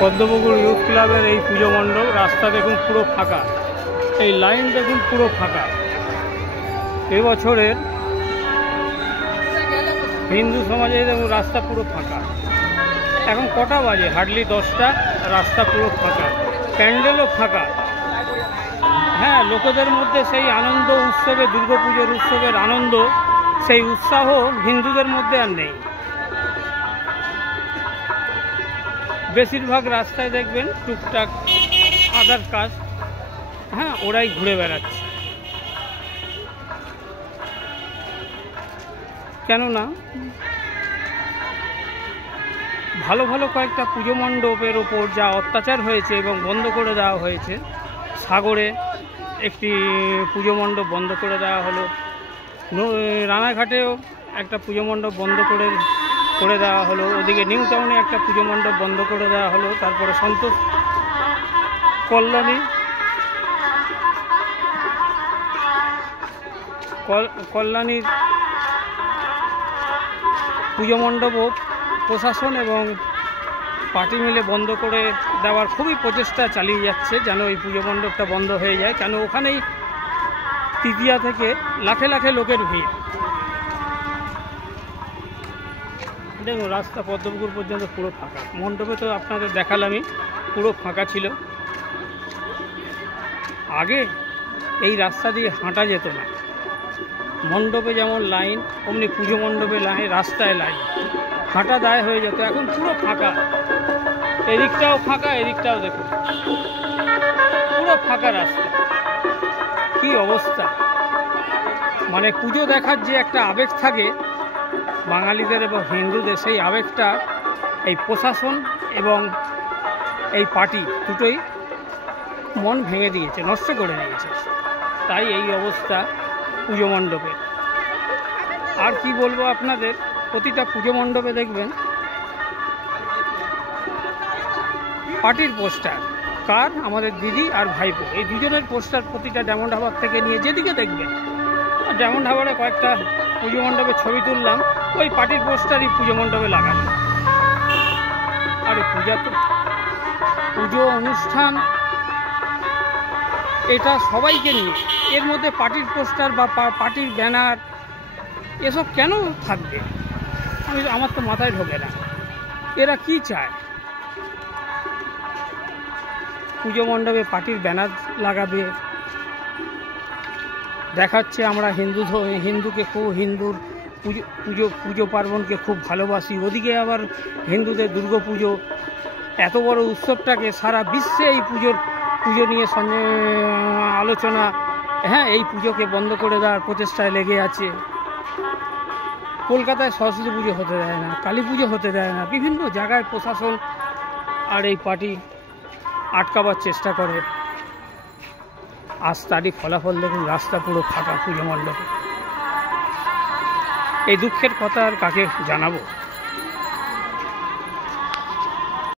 Padmapukur youth ক্লাবের এই পুজো মণ্ডপ। রাস্তা দেখুন পুরো ফাঁকা, এই লাইন দেখুন পুরো ফাঁকা। এবছরের হিন্দু সমাজে দেখুন রাস্তা পুরো ফাঁকা। এখন কটা বাজে? হার্ডলি 10টা। রাস্তা পুরো ফাঁকা, প্যান্ডেলও ফাঁকা। হ্যাঁ, লোকেদের মধ্যে সেই আনন্দ উৎসবে, দুর্গাপুজোর উৎসবের আনন্দ, সেই উৎসাহ হিন্দুদের মধ্যে আর নেই। বেশিরভাগ রাস্তায় দেখবেন টুকটাক আদার কাজ, হ্যাঁ, ওরাই ঘুরে বেড়াচ্ছে। কেননা ভালো ভালো কয়েকটা পুজো মণ্ডপের ওপর যা অত্যাচার হয়েছে এবং বন্ধ করে দেওয়া হয়েছে। সাগরে একটি পুজো মণ্ডপ বন্ধ করে দেওয়া হলো, রানাঘাটেও একটা পুজো মণ্ডপ বন্ধ করে দেওয়া হলো, ওদিকে নিউ টাউনে একটা পুজো মণ্ডপ বন্ধ করে দেওয়া হলো, তারপরে সন্তোষ কল্যাণীর পুজো মণ্ডপও প্রশাসন এবং পার্টি মিলে বন্ধ করে দেওয়ার খুবই প্রচেষ্টা চালিয়ে যাচ্ছে যেন এই পুজো মণ্ডপটা বন্ধ হয়ে যায়। কেন ওখানেই তৃতীয়া থেকে লাখে লাখে লোকের ভিড়। দেখুন রাস্তা পদ্মপুকুর পর্যন্ত পুরো ফাঁকা। মণ্ডপে তো আপনাদের দেখালামই, পুরো ফাঁকা ছিল। আগে এই রাস্তা দিয়ে হাঁটা যেত না। মণ্ডপে যেমন লাইন, অমনি পুজো মণ্ডপে লাইন, রাস্তায় লাইন, হাঁটা দায় হয়ে যেত। এখন পুরো ফাঁকা, এদিকটাও ফাঁকা, এদিকটাও দেখুন পুরো ফাঁকা রাস্তা। কি অবস্থা! মানে পুজো দেখার যে একটা আবেগ থাকে বাঙালিদের এবং হিন্দুদের, সেই আবেগটা এই প্রশাসন এবং এই পার্টি দুটোই মন ভেঙে দিয়েছে, নষ্ট করে দিয়েছে। তাই এই অবস্থা পুজো মণ্ডপে। আর কি বলবো আপনাদের, প্রতিটা পুজো মণ্ডপে দেখবেন পার্টির পোস্টার। কার? আমাদের দিদি আর ভাইপো, এই দুজনের পোস্টার প্রতিটা ডায়মন্ড হারবার থেকে নিয়ে যেদিকে দেখবেন। ডায়মন্ড হারবারে কয়েকটা পুজো মণ্ডপে ছবি তুললাম, ওই পার্টির পোস্টারই পুজো মণ্ডপে লাগানো। আর পুজো অনুষ্ঠান এটা সবাইকে নিয়ে, এর মধ্যে পার্টির পোস্টার বা পার্টির ব্যানার এসব কেন থাকবে? আমার তো মাথায় ঢোকে না, এরা কি চায়? পুজো মণ্ডপে পার্টির ব্যানার লাগাবে, দেখাচ্ছে আমরা হিন্দুকে খুব, হিন্দুর পুজো পার্বণকে খুব ভালোবাসি। ওদিকে আবার হিন্দুদের দুর্গা পুজো, এত বড় উৎসবটাকে সারা বিশ্বে এই পুজো নিয়ে আলোচনা। হ্যাঁ, এই পুজোকে বন্ধ করে দেওয়ার প্রচেষ্টায় লেগে আছে। কলকাতায় সরস্বতী পুজো হতে দেয় না, কালী পুজো হতে দেয় না, বিভিন্ন জায়গায় প্রশাসন আর এই পার্টি আটকাবার চেষ্টা করে। আজ তারই ফলাফল দেখুন, রাস্তা পুরো ফাঁকা পুজো মণ্ডপে। এই দুঃখের কথা আর কাকে জানাবো?